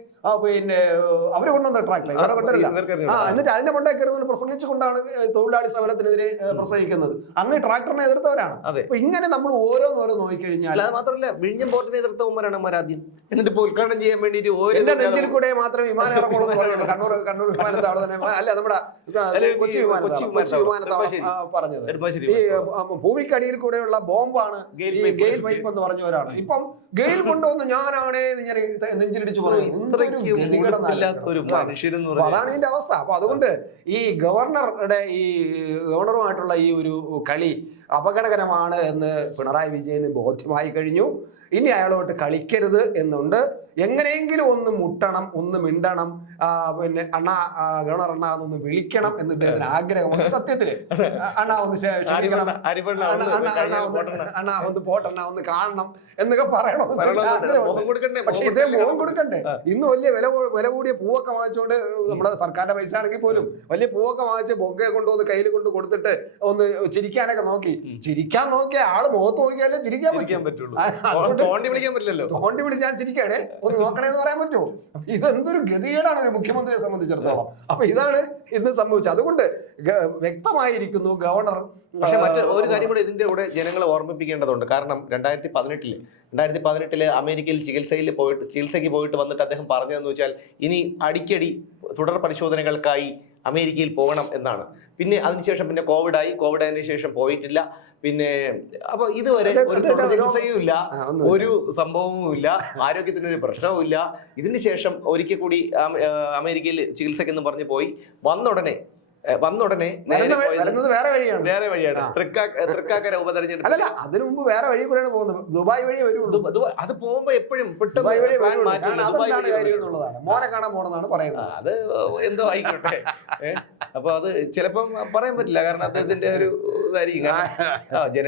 [SPEAKER 2] പിന്നെ അവർ കൊണ്ടുവന്ന ട്രാക്ടർ ഇവിടെ കൊണ്ടുവരില്ല. ആ എന്നിട്ട് അതിന്റെ മണ്ടയിൽ പ്രസംഗിച്ചു പ്രസംഗിച്ചുകൊണ്ടാണ് തൊഴിലാളി സമരത്തിനെതിരെ പ്രസംഗിക്കുന്നത്. അന്ന് ട്രാക്ടറിനെ എതിർത്തവരാണ്. അപ്പൊ ഇങ്ങനെ നമ്മൾ ഓരോന്നോരോ നോക്കിക്കഴിഞ്ഞാൽ
[SPEAKER 1] അത് മാത്രമല്ല വിഴിഞ്ഞം പോർട്ടിനെ എതിർത്തവന്മാരാണ് അമ്മ ആദ്യം. എന്നിട്ട് ഇപ്പൊ ഉദ്ഘാടനം ചെയ്യാൻ വേണ്ടിയിട്ട്
[SPEAKER 2] എന്റെ നെഞ്ചിൽ കൂടെ മാത്രം വിമാനം ഇറങ്ങുള്ളൂ പറയുന്നത് കണ്ണൂർ കണ്ണൂർ വിമാനത്താവളം തന്നെ. അല്ല നമ്മുടെ കൊച്ചി
[SPEAKER 1] കൊച്ചി
[SPEAKER 2] വിമാനത്താവളം പറഞ്ഞത്. ഈ ഭൂമിക്കടിയിൽ കൂടെയുള്ള ബോംബാണ്
[SPEAKER 1] ഗെയിൽ പൈപ്പ്
[SPEAKER 2] എന്ന് പറഞ്ഞവരാണ്. ഇപ്പം ഗെയിൽ കൊണ്ടുവന്ന് ഞാനാണേ ഇങ്ങനെ നെഞ്ചിലിടിച്ചു പറയും. അതാണ് ഇതിന്റെ അവസ്ഥ. അപ്പൊ അതുകൊണ്ട് ഈ ഗവർണറുടെ ഈ ഗവർണറുമായിട്ടുള്ള ഈ ഒരു കളി അപകടകരമാണ് എന്ന് പിണറായി വിജയന് ബോധ്യമായി കഴിഞ്ഞു. ഇനി അയാളോട്ട് കളിക്കരുത് എന്നുണ്ട്. എങ്ങനെയെങ്കിലും ഒന്ന് മുട്ടണം ഒന്ന് മിണ്ടണം പിന്നെ അണ്ണ ഗവർണർ അണ്ണ ഒന്ന് വിളിക്കണം എന്ന് ഇദ്ദേഹത്തിന് ആഗ്രഹമാണ് സത്യത്തിൽ. അണ്ണ ഒന്ന് അണ്ണ- അണ്ണ ഒന്ന്
[SPEAKER 1] പോട്ടെണ്ണ.
[SPEAKER 2] ഒന്ന് കാണണം എന്നൊക്കെ പറയണം
[SPEAKER 1] കൊടുക്കണ്ടേ?
[SPEAKER 2] പക്ഷെ ഇതേ? മുഖം കൊടുക്കണ്ടേ? ഇന്ന് വലിയ വില വില കൂടിയ പൂവൊക്കെ വാങ്ങിച്ചുകൊണ്ട് നമ്മുടെ സർക്കാരിന്റെ പൈസ ആണെങ്കിൽ പോലും വലിയ പൂവൊക്കെ വാങ്ങിച്ച് ബൊക്കെ കൊണ്ടുവന്ന് കയ്യിൽ കൊണ്ട് കൊടുത്തിട്ട് ഒന്ന് ചിരിക്കാനൊക്കെ നോക്കി. ചിരിക്കാൻ നോക്കിയ ആൾ മുഖത്ത് നോക്കിയാലേ ചിരിക്കാൻ പറ്റും.
[SPEAKER 1] പറ്റുള്ളൂ. തോണ്ടി വിളിക്കാൻ പറ്റില്ലല്ലോ.
[SPEAKER 2] തോണ്ടി വിളിച്ച് ഞാൻ ചിരിക്കാണേ ഒന്ന് നോക്കണേന്ന് പറയാൻ പറ്റുമോ? അപ്പൊ ഇതെന്തൊരു ഗതികേടാണ് ഒരു മുഖ്യമന്ത്രിയെ സംബന്ധിച്ചിടത്തോളം. അപ്പൊ ഇതാണ് ഇന്ന് സംഭവിച്ചത്. അതുകൊണ്ട് വ്യക്തമായിരിക്കുന്നു ഗവർണർ
[SPEAKER 1] പക്ഷെ മറ്റ്
[SPEAKER 2] ആ,
[SPEAKER 1] ഒരു കാര്യം കൂടെ ഇതിന്റെ കൂടെ ജനങ്ങളെ ഓർമ്മിപ്പിക്കേണ്ടതുണ്ട്. കാരണം രണ്ടായിരത്തി പതിനെട്ടിൽ രണ്ടായിരത്തി പതിനെട്ടിൽ അമേരിക്കയിൽ ചികിത്സയിൽ പോയിട്ട് ചികിത്സയ്ക്ക് പോയിട്ട് വന്നിട്ട് അദ്ദേഹം പറഞ്ഞതെന്ന് വെച്ചാൽ ഇനി അടിക്കടി തുടർ പരിശോധനകൾക്കായി അമേരിക്കയിൽ പോകണം എന്നാണ്. പിന്നെ അതിനുശേഷം പിന്നെ കോവിഡായി. കോവിഡ് അതിനുശേഷം പോയിട്ടില്ല. പിന്നെ അപ്പൊ ഇതുവരെ ഒരു ഇല്ല ഒരു സംഭവവും ഇല്ല ആരോഗ്യത്തിന് ഒരു പ്രശ്നവും ഇല്ല ഇതിനുശേഷം ഒരിക്കൽ കൂടി അമേരിക്കയിൽ ചികിത്സക്കെന്ന് പറഞ്ഞു പോയി. വന്ന ഉടനെ ഏ, വന്ന ഉടനെ നേരെ പോയത്
[SPEAKER 2] വരുന്നത് വേറെ വഴിയാണ്.
[SPEAKER 1] വേറെ വഴിയാണ്. തൃക്കാക്കര ഉപതെരഞ്ഞെടുപ്പ്.
[SPEAKER 2] അല്ലല്ല അതിനു മുമ്പ് വേറെ വഴി കൂടെയാണ് പോകുന്നത്. ദുബായ് വഴി
[SPEAKER 1] ദുബ- അത് പോകുമ്പോ എപ്പോഴും.
[SPEAKER 2] എന്നുള്ളതാണ്. മോനെ കാണാൻ പോണെന്നാണ് പറയുന്നത്.
[SPEAKER 1] അത് എന്തോ ആയിക്കോട്ടെ? അപ്പൊ അത് ചിലപ്പം പറയാൻ പറ്റില്ല. കാരണം അദ്ദേഹത്തിന്റെ ഒരു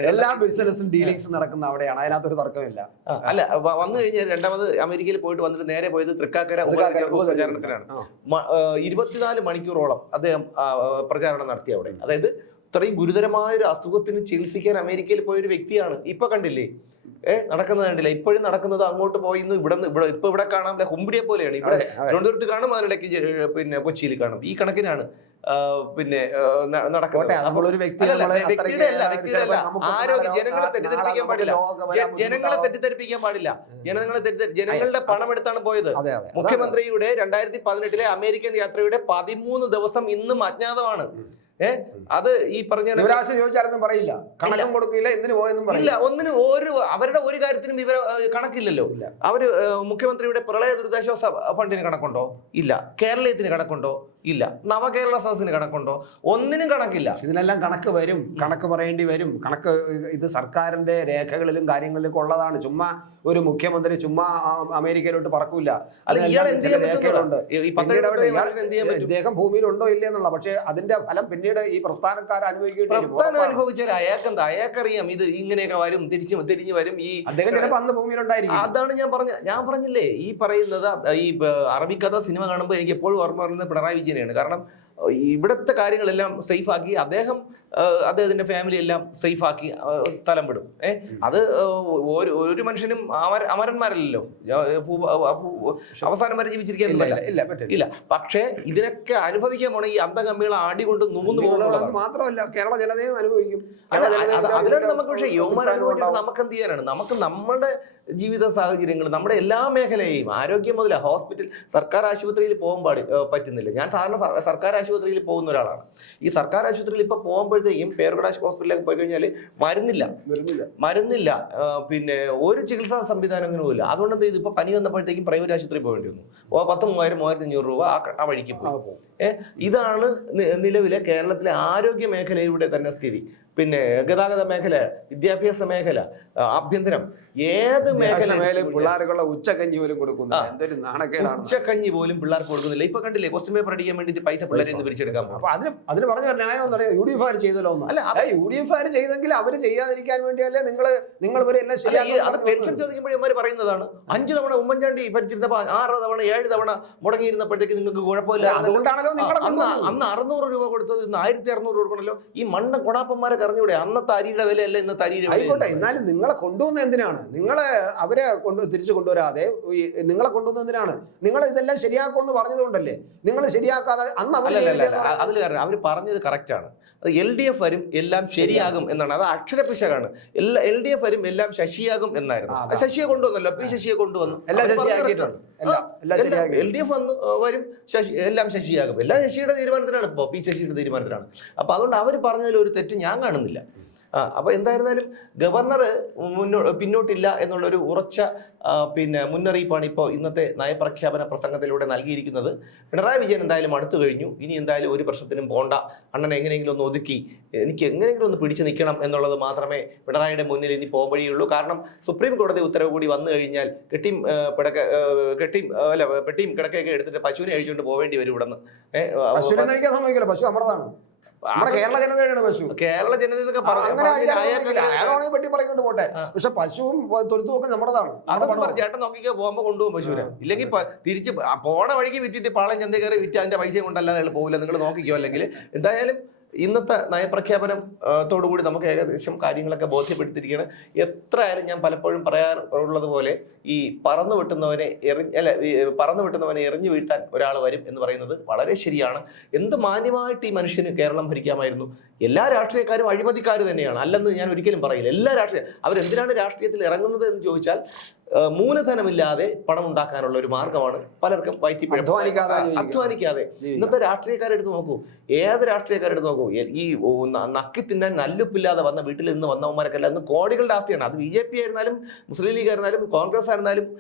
[SPEAKER 2] എല്ലാ ബിസിനസ്സും ഡീലിങ്സും നടക്കുന്ന അവിടെയാണ്. അതിനകത്തൊരു തർക്കമില്ല.
[SPEAKER 1] ആ, അല്ല വന്നു കഴിഞ്ഞാൽ രണ്ടാമത് അമേരിക്കയിൽ പോയിട്ട് വന്നിട്ട് നേരെ പോയത് തൃക്കാക്കര
[SPEAKER 2] ആ,
[SPEAKER 1] ഇരുപത്തിനാല് മണിക്കൂറോളം അദ്ദേഹം പ്രചാരണം നടത്തി അവിടെ. അതായത് ഇത്രയും ഗുരുതരമായ ഒരു അസുഖത്തിന് ചികിത്സിക്കാൻ അമേരിക്കയിൽ പോയ ഒരു വ്യക്തിയാണ് ഇപ്പൊ കണ്ടില്ലേ? ഏ നടക്കുന്നത് കണ്ടില്ല? ഇപ്പോഴും നടക്കുന്നത് അങ്ങോട്ട് പോയി ഇവിടെ ഇവിടെ ഇപ്പൊ ഇവിടെ കാണാം. അല്ലെ കുമ്പിടിയെ പോലെയാണ്. ഇവിടെ. തിരുവനന്തപുരത്ത് കാണും അതിനിടയ്ക്ക് പിന്നെ കൊച്ചിയിൽ കാണും. ഈ കണക്കിനാണ് പിന്നെ നടക്കുന്നത്. വ്യക്തിയുടെ അല്ല, വ്യക്തിയുടെ അല്ല. ആരോഗ്യ ജനങ്ങളെ തെറ്റിദ്ധരിപ്പിക്കാൻ പാടില്ല. ജനങ്ങളെ. തെറ്റിദ്ധരിപ്പിക്കാൻ പാടില്ല. ജനങ്ങളെ ജനങ്ങളുടെ പണം എടുത്താണ് പോയത്. മുഖ്യമന്ത്രിയുടെ രണ്ടായിരത്തി പതിനെട്ടിലെ അമേരിക്കൻ യാത്രയുടെ പതിമൂന്ന് ദിവസം ഇന്നും അജ്ഞാതമാണ്. ഏ? അത് ഈ പറഞ്ഞ
[SPEAKER 2] യുവരാശ ചോദിച്ചാലൊന്നും പറയില്ല. കണക്കും കൊടുക്കില്ല എന്തിനു പോയെന്നും പറയില്ല.
[SPEAKER 1] ഒന്നിനും ഒരു അവരുടെ ഒരു കാര്യത്തിനും വിവര കണക്കില്ലല്ലോ. അവർ മുഖ്യമന്ത്രിയുടെ പ്രളയ ദുരിതാശ്വാസ ഫണ്ടിന് കണക്കുണ്ടോ? ഇല്ല. കേരളീയത്തിന് കണക്കുണ്ടോ? ഇല്ല. നവകേരള സദസ്സിന് കണക്കുണ്ടോ? ഒന്നിനും കണക്കില്ല.
[SPEAKER 2] ഇതിനെല്ലാം കണക്ക് വരും. കണക്ക് പറയേണ്ടി വരും. കണക്ക് ഇത് സർക്കാരിന്റെ രേഖകളിലും കാര്യങ്ങളിലും ഉള്ളതാണ്. ചുമ്മാ ഒരു മുഖ്യമന്ത്രി ചുമ്മാ അമേരിക്കയിലോട്ട് പറക്കൂല. ഇദ്ദേഹം ഭൂമിയിലുണ്ടോ ഇല്ല എന്നുള്ള പക്ഷേ അതിന്റെ ഫലം പിന്നീട് ഈ പ്രസ്ഥാനക്കാർ അനുഭവിക്കേണ്ടി.
[SPEAKER 1] അനുഭവിച്ചാൽ അയാൾക്കെന്താ അയാൾക്കറിയാം ഇത് ഇങ്ങനെയൊക്കെ വരും തിരിച്ചു തിരിഞ്ഞു വരും ഈ
[SPEAKER 2] അദ്ദേഹം ചിലപ്പോ അന്ന് ഭൂമിയിലുണ്ടായിരിക്കും.
[SPEAKER 1] അതാണ് ഞാൻ പറഞ്ഞ ഞാൻ പറഞ്ഞില്ലേ ഈ പറയുന്നത് ഈ അറബിക്കഥ സിനിമ കാണുമ്പോൾ എനിക്ക് എപ്പോഴും ഓർമ്മ പറയുന്നത് പിണറായി വിജയനെയാണ് കാരണം ഇവിടുത്തെ കാര്യങ്ങളെല്ലാം സേഫ് ആക്കി അദ്ദേഹം അദ്ദേഹത്തിന്റെ ഫാമിലി എല്ലാം സേഫ് ആക്കി ഏഹ്, സ്ഥലം വിടും ഏഹ് അത് ഒരു മനുഷ്യനും അമര അമരന്മാരല്ലല്ലോ. ഏഹ്, ഭൂ- ആ, ഭൂ- അവസാനം വരെ ജീവിച്ചിരിക്കാൻ
[SPEAKER 2] ഇല്ല,
[SPEAKER 1] പക്ഷേ ഇതിനൊക്കെ അനുഭവിക്കാൻ പോണ ഈ അന്തകമ്മികളെ ആടി കൊണ്ട് നൂന്ന് പോകുന്നത്
[SPEAKER 2] മാത്രമല്ല കേരള ജനതയും അനുഭവിക്കും.
[SPEAKER 1] അതിലാണ് നമുക്ക് പക്ഷേ യൗമാൻ അനുഭവിച്ചിട്ട് നമുക്ക് എന്ത് ചെയ്യാനാണ്? നമുക്ക് നമ്മുടെ ജീവിത സാഹചര്യങ്ങൾ നമ്മുടെ എല്ലാ മേഖലയെയും ആരോഗ്യം മുതല ഹോസ്പിറ്റൽ സർക്കാർ ആശുപത്രിയിൽ പോകാൻ പാടി പറ്റുന്നില്ല. ഞാൻ സാധാരണ സർക്കാർ ആശുപത്രിയിൽ പോകുന്ന ഒരാളാണ്. ഈ സർക്കാർ ആശുപത്രിയിൽ ഇപ്പൊ പോകുമ്പോഴത്തേക്കും പേർഗഡാഷ് ഹോസ്പിറ്റലിലേക്ക് പോയി കഴിഞ്ഞാൽ മരുന്നില്ല. മരുന്നില്ല. പിന്നെ ഒരു ചികിത്സാ സംവിധാനങ്ങളും ഇല്ല. അതുകൊണ്ട് എന്ത് ചെയ്തു? ഇപ്പൊ പനി വന്നപ്പോഴത്തേക്കും പ്രൈവറ്റ് ആശുപത്രി പോകേണ്ടി വന്നു. ഓ പത്ത് മൂവായിരം മൂവായിരത്തി അഞ്ഞൂറ് രൂപ ആ വഴിക്ക്
[SPEAKER 2] പോകും.
[SPEAKER 1] ഇതാണ് നിലവിലെ കേരളത്തിലെ ആരോഗ്യ മേഖലയുടെ തന്നെ സ്ഥിതി. പിന്നെ ഗതാഗത മേഖല വിദ്യാഭ്യാസ മേഖല ആഭ്യന്തരം ഏത് മേഖല
[SPEAKER 2] പിള്ളേർക്കുള്ള ഉച്ചക്കഞ്ഞി പോലും കൊടുക്കുന്നു എന്തൊരു നാണക്കേടാണ്.
[SPEAKER 1] ഉച്ചക്കഞ്ഞി പോലും പിള്ളേർക്ക് കൊടുക്കുന്നില്ല. ഇപ്പൊ കണ്ടില്ലേ ക്വസ്റ്റ്യൻ പേപ്പർ അടിക്കാൻ വേണ്ടിട്ട് പൈസ പിള്ളേരെ പിരിച്ചെടുക്കാൻ പോകും
[SPEAKER 2] അപ്പൊ അതിന് അതിന് പറഞ്ഞ ന്യായം എന്താ യു ഡി എഫ് ആർ ചെയ്തല്ലോ ഒന്ന്
[SPEAKER 1] അല്ല,
[SPEAKER 2] അതെ യു ഡി എഫ് ആർ ചെയ്തെങ്കിൽ അവർ ചെയ്യാതിരിക്കാൻ വേണ്ടിയല്ലേ നിങ്ങൾ നിങ്ങൾ ഇവരെ എല്ലാം
[SPEAKER 1] ശരിയാക്കി അത് പെൻഷൻ ചോദിക്കുമ്പോഴേ ഇവന്മാര് പറയുന്നതാണ്. അഞ്ചു തവണ ഉമ്മൻചാണ്ടി ഭരിച്ചിരുന്നപ്പോ ആറ് തവണ ഏഴ് തവണ മുടങ്ങിയിരുന്നപ്പോഴത്തേക്ക് നിങ്ങൾക്ക് കുഴപ്പമില്ല.
[SPEAKER 2] അതുകൊണ്ടാണല്ലോ നിങ്ങൾ
[SPEAKER 1] അന്ന് അറുന്നൂറ് രൂപ കൊടുത്തത് ഇന്ന് ആയിരത്തി അറുന്നൂറ് കൊടുക്കണല്ലോ. ഈ മണ്ണ ഗുണാപ്പന്മാരെ ഗവർണർക്ക് അറിഞ്ഞൂടെ അന്നത്തെ അരിയുടെ വിലയല്ല ഇന്നത്തെ അരിയുടെ
[SPEAKER 2] ആയിക്കോട്ടെ എന്നാലും നിങ്ങളെ കൊണ്ടുവന്ന എന്തിനാണ്? നിങ്ങളെ അവരെ കൊണ്ട് തിരിച്ചു കൊണ്ടുവരാതെ നിങ്ങളെ കൊണ്ടുവന്ന എന്തിനാണ്? നിങ്ങൾ ഇതെല്ലാം ശരിയാക്കുമെന്ന് പറഞ്ഞതുകൊണ്ടല്ലേ? നിങ്ങൾ ശരിയാക്കാതെ അന്ന് അവർ
[SPEAKER 1] അല്ലല്ല അതിൽ അവർ പറഞ്ഞത് കറക്റ്റ് ആണ്. എൽ ഡി എഫ് വരും എല്ലാം ശരിയാകും എന്നാണ്. അത് അക്ഷരപിശകാണ് എല്ലാ എൽ ഡി എഫ് വരും എല്ലാം ശശിയാകും എന്നായിരുന്നു. ശശിയെ കൊണ്ടുവന്നല്ലോ. പി ശശിയെ കൊണ്ടുവന്നു.
[SPEAKER 2] എല്ലാം ശശിയാക്കിയിട്ടുണ്ട്
[SPEAKER 1] എൽ ഡി എഫ് വന്ന് വരും ശശി എല്ലാം ശശിയാകും. എല്ലാം ശശിയുടെ തീരുമാനത്തിലാണ് ഇപ്പോൾ പി ശശിയുടെ തീരുമാനത്തിലാണ്. അപ്പൊ അതുകൊണ്ട് അവർ പറഞ്ഞതിൽ ഒരു തെറ്റ് ഞാൻ കാണുന്നില്ല. ആ അപ്പൊ എന്തായിരുന്നാലും ഗവർണർ മുന്നോ പിന്നോട്ടില്ല എന്നുള്ളൊരു ഉറച്ച പിന്നെ മുന്നറിയിപ്പാണ് ഇപ്പോൾ ഇന്നത്തെ നയപ്രഖ്യാപന പ്രസംഗത്തിലൂടെ നൽകിയിരിക്കുന്നത്. പിണറായി വിജയൻ എന്തായാലും അടുത്തു കഴിഞ്ഞു. ഇനി എന്തായാലും ഒരു പ്രശ്നത്തിനും പോണ്ട. അണ്ണൻ എങ്ങനെയെങ്കിലും ഒന്ന് ഒതുക്കി എനിക്ക് എങ്ങനെയെങ്കിലും ഒന്ന് പിടിച്ചു നിൽക്കണം എന്നുള്ളത് മാത്രമേ പിണറായിയുടെ മുന്നിൽ ഇനി പോംവഴിയുള്ളൂ കാരണം സുപ്രീം കോടതി ഉത്തരവ് കൂടി വന്നു കഴിഞ്ഞാൽ കെട്ടിയും പിടക്ക കെട്ടിയും അല്ല പെട്ടിയും കിടക്കയൊക്കെ എടുത്തിട്ട് പശുവിനെ അഴിച്ചുകൊണ്ട് പോവേണ്ടി വരും ഇവിടെ
[SPEAKER 2] നിന്ന് ഏഹ് പശു അമൃതാണ്. നമ്മുടെ കേരള ജനതയാണ് പശു.
[SPEAKER 1] കേരള
[SPEAKER 2] ജനതയൊക്കെ. അയാളാണെങ്കിൽ വെട്ടി പറയിക്കൊണ്ട് പോട്ടെ. പക്ഷെ പശുവും തൊഴുത്തും നമ്മുടെതാണ്.
[SPEAKER 1] അതൊക്കെ ചേട്ടൻ നോക്കിക്കോ പോകുമ്പോ കൊണ്ടുപോകും പശുവിനെ. ഇല്ലെങ്കിൽ തിരിച്ച് പോണ വഴിക്ക് വിറ്റിട്ട് പാളം ചന്ത കയറി വിറ്റ് അതിന്റെ പൈസ കൊണ്ടല്ലാതെ പോകില്ല നിങ്ങൾ നോക്കിക്കോ അല്ലെങ്കിൽ എന്തായാലും ഇന്നത്തെ നയപ്രഖ്യാപനം തോടുകൂടി നമുക്ക് ഏകദേശം കാര്യങ്ങളൊക്കെ ബോധ്യപ്പെടുത്തിയിരിക്കുകയാണ്. എത്ര ആയാലും ഞാൻ പലപ്പോഴും പറയാറുള്ളത് പോലെ ഈ പറന്നു വിട്ടുന്നവനെ എറിഞ്ഞ അല്ല പറന്നു വിട്ടുന്നവനെ എറിഞ്ഞു വീട്ടാൻ ഒരാൾ വരും എന്ന് പറയുന്നത് വളരെ ശരിയാണ്. എന്ത് മാന്യമായിട്ട് ഈ മനുഷ്യന് കേരളം ഭരിക്കാമായിരുന്നു? എല്ലാ രാഷ്ട്രീയക്കാരും അഴിമതിക്കാർ തന്നെയാണ്. അല്ലെന്ന് ഞാൻ ഒരിക്കലും പറയില്ല. എല്ലാ രാഷ്ട്രീയ അവരെന്തിനാണ് രാഷ്ട്രീയത്തിൽ ഇറങ്ങുന്നത് എന്ന് ചോദിച്ചാൽ മൂലധനമില്ലാതെ പണം ഉണ്ടാക്കാനുള്ള ഒരു മാർഗമാണ് പലർക്കും വയറ്റി പിഴ-
[SPEAKER 2] അധ്വാനിക്കാതെ
[SPEAKER 1] ഇന്നത്തെ രാഷ്ട്രീയക്കാരെടുത്ത് നോക്കൂ. ഏത് രാഷ്ട്രീയക്കാരെടുത്ത് നോക്കൂ? ഈ നക്കി തിന്നാൻ നല്ലുപ്പില്ലാതെ വന്ന വീട്ടിൽ നിന്ന് വന്നവന്മാരൊക്കെ അല്ല ഇന്ന് കോടികളുടെ ആസ്തിയാണ്. അത് ബി ജെ പി ആയിരുന്നാലും മുസ്ലിം ലീഗ് ആയിരുന്നാലും കോൺഗ്രസ് ആയിരുന്നാലും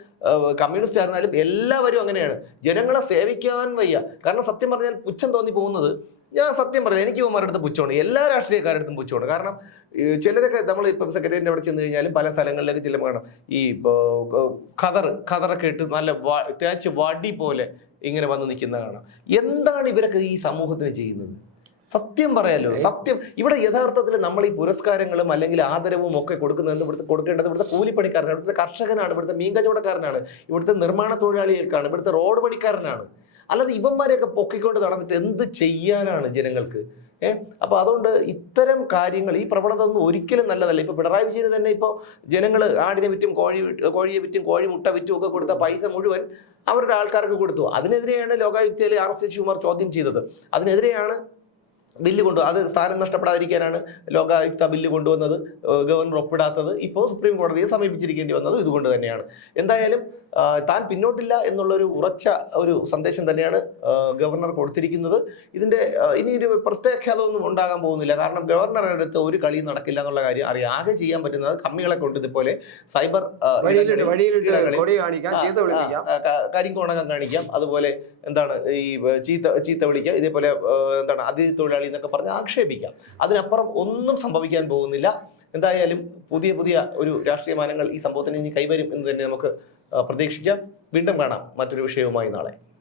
[SPEAKER 1] കമ്മ്യൂണിസ്റ്റ് ആയിരുന്നാലും എല്ലാവരും അങ്ങനെയാണ്. ജനങ്ങളെ സേവിക്കാൻ വയ്യ. കാരണം സത്യം പറഞ്ഞാൽ പുച്ഛം തോന്നി പോകുന്നത് ഞാൻ സത്യം പറയാം എനിക്ക് ഇവന്മാരുടെ അടുത്ത് പുച്ഛമുണ്ട്. എല്ലാ രാഷ്ട്രീയക്കാരുടെ അടുത്തും പുച്ഛമുണ്ട്. കാരണം ചിലരൊക്കെ നമ്മൾ ഇപ്പം സെക്രട്ടറിയുടെ അവിടെ ചെന്ന് കഴിഞ്ഞാലും പല സ്ഥലങ്ങളിലേക്ക് ചെല്ലുമ്പോൾ കാണാം. ഈ ഖദർ ഖദറൊക്കെ ഇട്ട് നല്ല തേച്ച് വടി പോലെ ഇങ്ങനെ വന്ന് നിൽക്കുന്ന കാണാം. എന്താണ് ഇവരൊക്കെ ഈ സമൂഹത്തിന് ചെയ്യുന്നത്? സത്യം പറയാലോ സത്യം. ഇവിടെ യഥാർത്ഥത്തിൽ നമ്മൾ ഈ പുരസ്കാരങ്ങളും അല്ലെങ്കിൽ ആദരവും ഒക്കെ കൊടുക്കുന്നത് ഇവിടുത്തെ കൊടുക്കേണ്ടത് ഇവിടുത്തെ കൂലിപ്പണിക്കാരനാണ്. ഇവിടുത്തെ കർഷകനാണ് ഇവിടുത്തെ മീൻ കച്ചവടക്കാരനാണ്. ഇവിടുത്തെ നിർമ്മാണ തൊഴിലാളികൾക്കാണ് ഇവിടുത്തെ റോഡ് പണിക്കാരനാണ്. അല്ലാതെ ഇവന്മാരെയൊക്കെ പൊക്കിക്കൊണ്ട് നടന്നിട്ട് എന്ത് ചെയ്യാനാണ് ജനങ്ങൾക്ക്? ഏഹ് അപ്പൊ അതുകൊണ്ട് ഇത്തരം കാര്യങ്ങൾ ഈ പ്രവണത ഒന്നും ഒരിക്കലും നല്ലതല്ല. ഇപ്പൊ പിണറായി വിജയന് തന്നെ ഇപ്പോൾ ജനങ്ങൾ ആടിനെ വിറ്റും കോഴി കോഴിയെ വിറ്റും കോഴി മുട്ട വിറ്റും ഒക്കെ കൊടുത്ത പൈസ മുഴുവൻ അവരുടെ ആൾക്കാർക്ക് കൊടുത്തു. അതിനെതിരെയാണ് ലോകായുക്തയിൽ ആർ എസ് ശിവകുമാർ ചോദ്യം ചെയ്തത്. അതിനെതിരെയാണ് ബില്ല് കൊണ്ടു അത് സ്ഥാനം നഷ്ടപ്പെടാതിരിക്കാനാണ് ലോകായുക്ത ബില്ല് കൊണ്ടുവന്നത് ഗവർണർ ഒപ്പിടാത്തത്. ഇപ്പോൾ സുപ്രീം കോടതിയെ സമീപിച്ചിരിക്കേണ്ടി വന്നത് ഇതുകൊണ്ട് തന്നെയാണ്. എന്തായാലും താൻ പിന്നോട്ടില്ല എന്നുള്ളൊരു ഉറച്ച ഒരു സന്ദേശം തന്നെയാണ് ഗവർണർ കൊടുത്തിരിക്കുന്നത്. ഇതിന്റെ ഇനി ഒരു പ്രത്യാഘാതമൊന്നും ഉണ്ടാകാൻ പോകുന്നില്ല. കാരണം ഗവർണറുടെ അടുത്ത് ഒരു കളിയും നടക്കില്ല എന്നുള്ള കാര്യം അറിയാം. ആകെ ചെയ്യാൻ പറ്റുന്നത് കമ്മികളെ കൊണ്ട് ഇതുപോലെ സൈബർ കരിങ്കോണകം കാണിക്കാം. അതുപോലെ എന്താണ് ഈ ചീത്ത ചീത്ത വിളിക്കാം. ഇതേപോലെ എന്താണ് അതിഥി തൊഴിലാളി എന്നൊക്കെ പറഞ്ഞ് ആക്ഷേപിക്കാം. അതിനപ്പുറം ഒന്നും സംഭവിക്കാൻ പോകുന്നില്ല. എന്തായാലും പുതിയ പുതിയ ഒരു രാഷ്ട്രീയ മാനങ്ങൾ ഈ സംഭവത്തിന് ഇനി കൈവരും എന്ന് തന്നെ നമുക്ക് പ്രതീക്ഷിക്കാം. വീണ്ടും കാണാം മറ്റൊരു വിഷയവുമായി നാളെ.